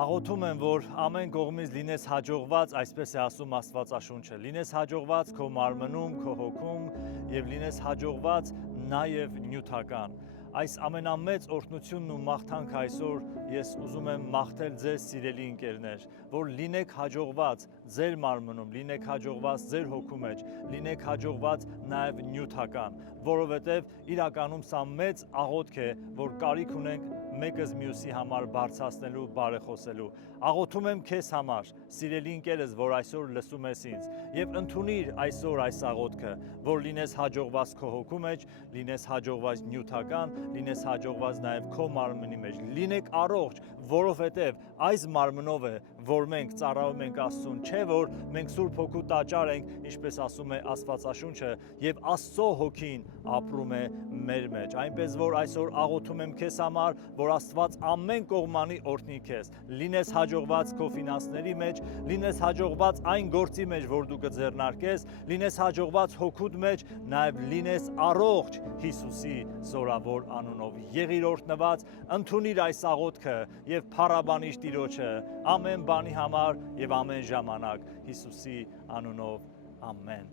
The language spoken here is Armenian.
Աղոթում եմ, որ ամեն կողմից լինես հաջողված, այսպես է ասում Աստվածաշունչը, լինես հաջողված քո մարմնում, քո հոգում եւ լինես հաջողված նաեւ նյութական։ Այս ամենամեծ օրհնությունն ու մաղթանքը այսօր ես ուզում եմ մաղթել ձեզ սիրելի ընկերներ, որ լինեք հաջողված ձեր մարմնում, լինեք հաջողված ձեր հոգու մեջ, լինեք հաջողված նաեւ նյութական, որովհետեւ իրականում սա մեծ աղոթք է, որ կարիք ունենք մեկս մյուսի համար բարձրացնելու, բարեխոսելու։ Աղոթում եմ քեզ համար, սիրելի ընկերս, որ այսօր լսում ես ինձ, եւ ընդունիր այսօր այս աղոթքը, որ լինես հաջողված քո հոգու մեջ, լինես հաջողված նյութական, լինես հաջողված նաեւ քո մարմնի մեջ։ Լինեք առողջ, որովհետեւ այս մարմնով է, որ մենք ծառայում ենք Աստծուն, չէ՞ որ մենք Սուրբ Հոգու տաճար ենք, ինչպես ասում է Աստվածաշունչը, եւ Աստծո հոգին ապրում է մեր մեջ։ Այնպես որ այսօր աղոթում եմ քեզ համար, որ Աստված ամեն կողմանի օրհնի քեզ, լինես հաջողված քո ֆինանսների մեջ, լինես հաջողված այն գործի մեջ, որ դու կձեռնարկես, լինես հաջողված հոգուդ մեջ, նաև լինես առողջ Հիսուսի զորավոր անունով։ Եղիր օրհնված, ընդունիր այս աղոթքը եւ փառաբանիր Տիրոջը ամեն բանի համար եւ ամեն ժամանակ Հիսուսի անունով։ Ամեն։